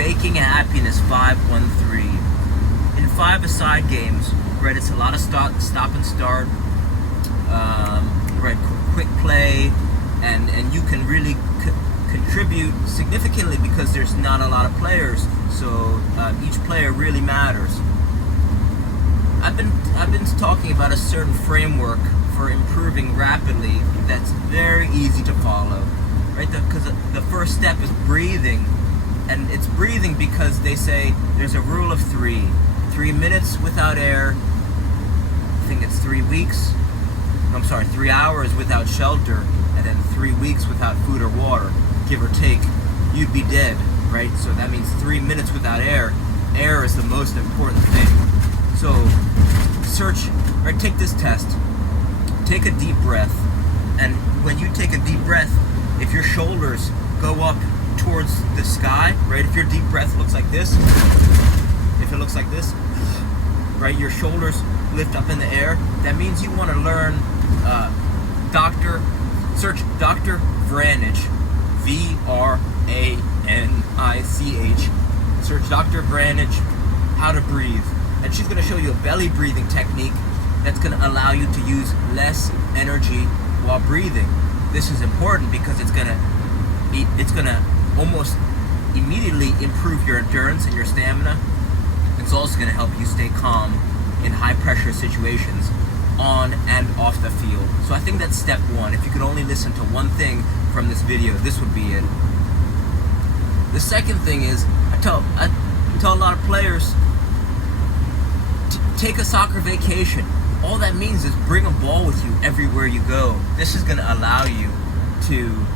Faking Happiness 513. In 5-a-side games, right, it's a lot of stop and start, right, quick play, and you can really contribute significantly because there's not a lot of players, so each player really matters. I've been talking about a certain framework for improving rapidly that's very easy to follow, right? Because the first step is breathing, and it's breathing because they say there's a rule of 3 minutes without air. I think it's 3 weeks. I'm sorry, 3 hours without shelter, and then 3 weeks without food or water, give or take. You'd be dead, right? So that means 3 minutes without air. Air is the most important thing. So search, right? Take this test. Take a deep breath, and when you take a deep breath, if your shoulders go up towards the sky, right? If your deep breath looks like this, if it looks like this, right? Your shoulders lift up in the air. That means you want to learn search Dr. Vranich, V-R-A-N-I-C-H. Search Dr. Vranich, how to breathe. And she's going to show you a belly breathing technique that's going to allow you to use less energy while breathing. This is important because it's going to almost immediately improve your endurance and your stamina. It's also going to help you stay calm in high pressure situations on and off the field. So I think that's step one. If you could only listen to one thing from this video, this would be it. The second thing is, I tell a lot of players, take a soccer vacation. All that means is bring a ball with you everywhere you go. This is going to allow you to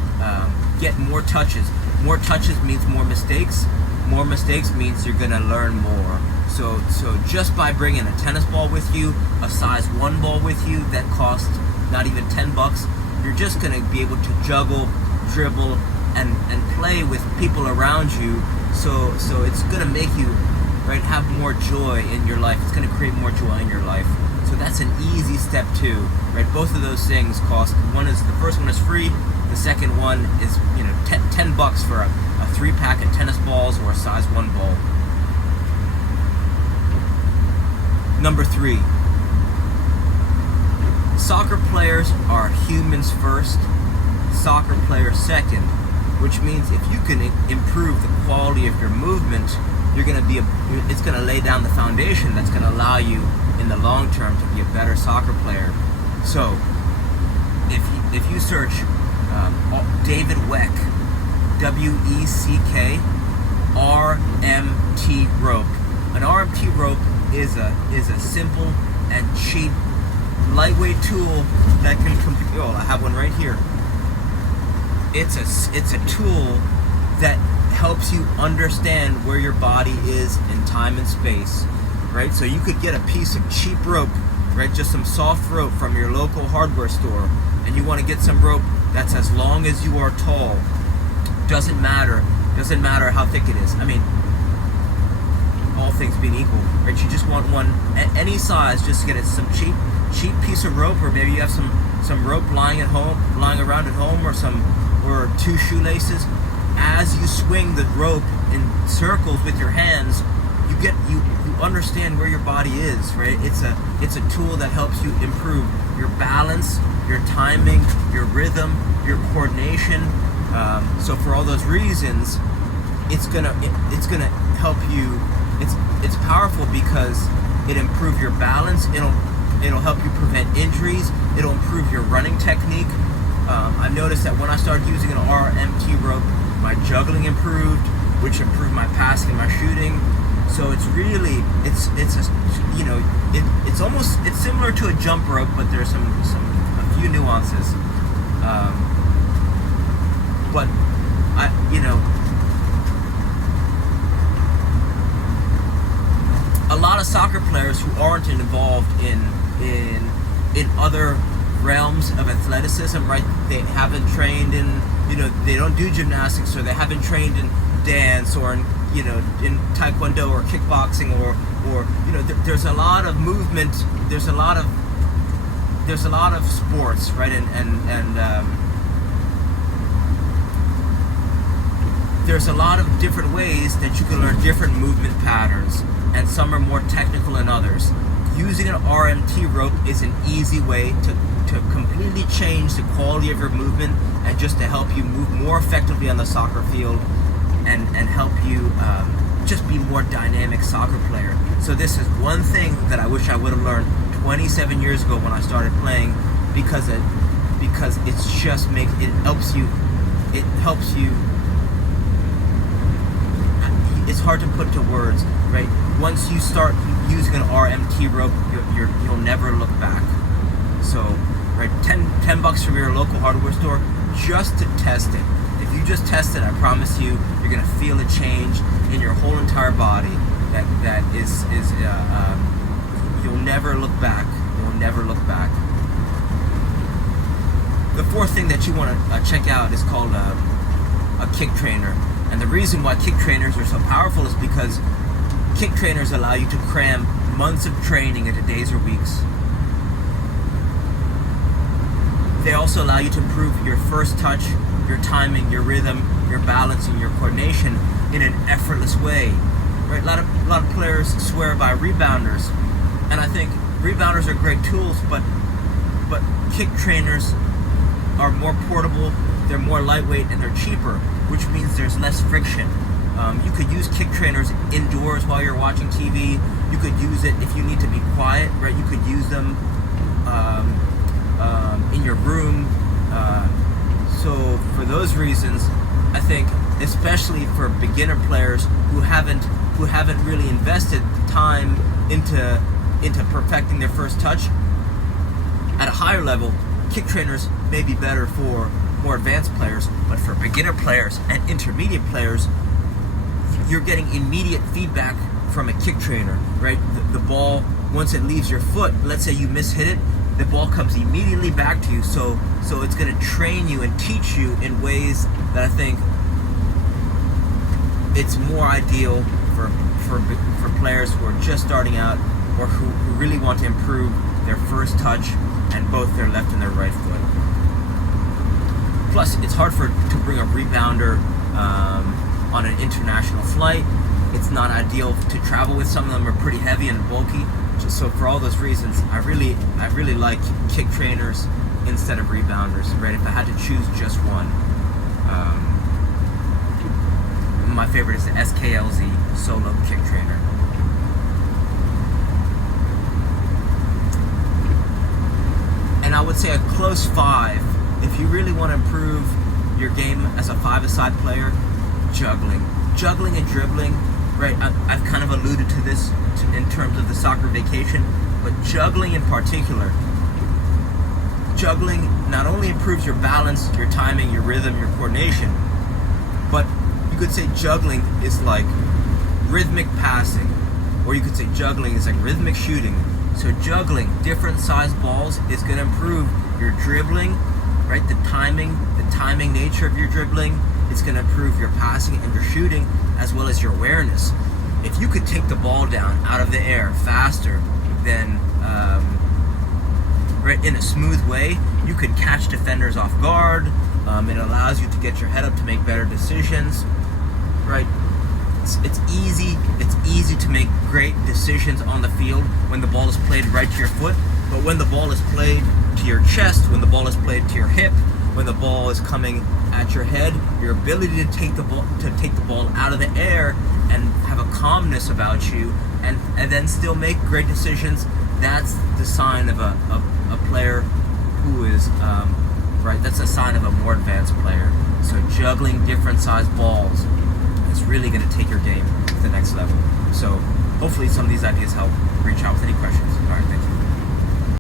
get more touches. More touches means more mistakes. More mistakes means you're going to learn more. So just by bringing a tennis ball with you, a size 1 ball with you that costs not even $10, you're just going to be able to juggle, dribble, and play with people around you. So it's going to make you, right, have more joy in your life. It's going to create more joy in your life. So that's an easy step 2, right? Both of those things cost. The first one is free. The second one is, $10 for a 3-pack of tennis balls or a size 1 ball. Number 3. Soccer players are humans first, soccer players second, which means if you can improve the quality of your movement, it's going to lay down the foundation that's going to allow you in the long term to be a better soccer player. So if you search David Weck, W-E-C-K, RMT rope. An RMT rope is a simple and cheap, lightweight tool that can I have one right here. It's a tool that helps you understand where your body is in time and space, right? So you could get a piece of cheap rope, right? Just some soft rope from your local hardware store, and you want to get some rope that's as long as you are tall. Doesn't matter how thick it is. I mean, all things being equal, right? You just want one at any size, just to get it some cheap piece of rope, or maybe you have some rope lying around at home, or 2 shoelaces. As you swing the rope in circles with your hands, you understand where your body is, right? It's a tool that helps you improve your balance, your timing, your rhythm, your coordination. So for all those reasons, it's gonna help you. It's powerful because it improves your balance. It'll help you prevent injuries. It'll improve your running technique. I've noticed that when I started using an RMT rope, my juggling improved, which improved my passing and my shooting. So it's similar to a jump rope, but there's a few nuances. But a lot of soccer players who aren't involved in other realms of athleticism, right? They haven't trained in, they don't do gymnastics, or they haven't trained in dance, or in taekwondo or kickboxing, or there's a lot of movement. There's a lot of sports, right? And there's a lot of different ways that you can learn different movement patterns, and some are more technical than others. Using an RMT rope is an easy way to completely change the quality of your movement, and just to help you move more effectively on the soccer field, and help you just be more dynamic soccer player. So this is one thing that I wish I would have learned 27 years ago when I started playing, because it's just it helps you. It's hard to put to words, right? Once you start using an RMT rope, you'll never look back. So, right, $10 from your local hardware store just to test it. If you just test it, I promise you, you're gonna feel a change in your whole entire body. That is you'll never look back. You'll never look back. The fourth thing that you want to check out is called a kick trainer. And the reason why kick trainers are so powerful is because kick trainers allow you to cram months of training into days or weeks. They also allow you to improve your first touch, your timing, your rhythm, your balance, and your coordination in an effortless way. Right? A lot of players swear by rebounders, and I think rebounders are great tools, but kick trainers are more portable, they're more lightweight, and they're cheaper, which means there's less friction. You could use kick trainers indoors while you're watching TV. You could use it if you need to be quiet, right? You could use them in your room. So for those reasons, I think, especially for beginner players who haven't really invested time into perfecting their first touch at a higher level, kick trainers may be better for more advanced players. But for beginner players and intermediate players, you're getting immediate feedback from a kick trainer, right? The ball, once it leaves your foot, let's say you mishit it, the ball comes immediately back to you. So it's going to train you and teach you in ways that I think it's more ideal for players who are just starting out, or who really want to improve their first touch and both their left and their right foot. Plus, it's hard to bring a rebounder on an international flight. It's not ideal to travel with. Some of them are pretty heavy and bulky. So for all those reasons, I really like kick trainers instead of rebounders. Right? If I had to choose just one, my favorite is the SKLZ Solo Kick Trainer. And I would say a close five, if you really want to improve your game as a five-a-side player: juggling and dribbling. Right, I've kind of alluded to this in terms of the soccer vacation, but juggling in particular. Juggling not only improves your balance, your timing, your rhythm, your coordination, but you could say juggling is like rhythmic passing, or you could say juggling is like rhythmic shooting. So juggling different size balls is going to improve your dribbling, right? The timing nature of your dribbling. It's going to improve your passing and your shooting, as well as your awareness. If you could take the ball down out of the air faster than, right, in a smooth way, you could catch defenders off guard. It allows you to get your head up to make better decisions, right? It's easy to make great decisions on the field when the ball is played right to your foot, but when the ball is played to your chest, when the ball is played to your hip, when the ball is coming at your head, your ability to take the ball out of the air and have a calmness about you, and then still make great decisions, that's the sign of a player who is right. That's a sign of a more advanced player. So juggling different size balls is really going to take your game to the next level. So hopefully some of these ideas help. Reach out with any questions. All right, thank you.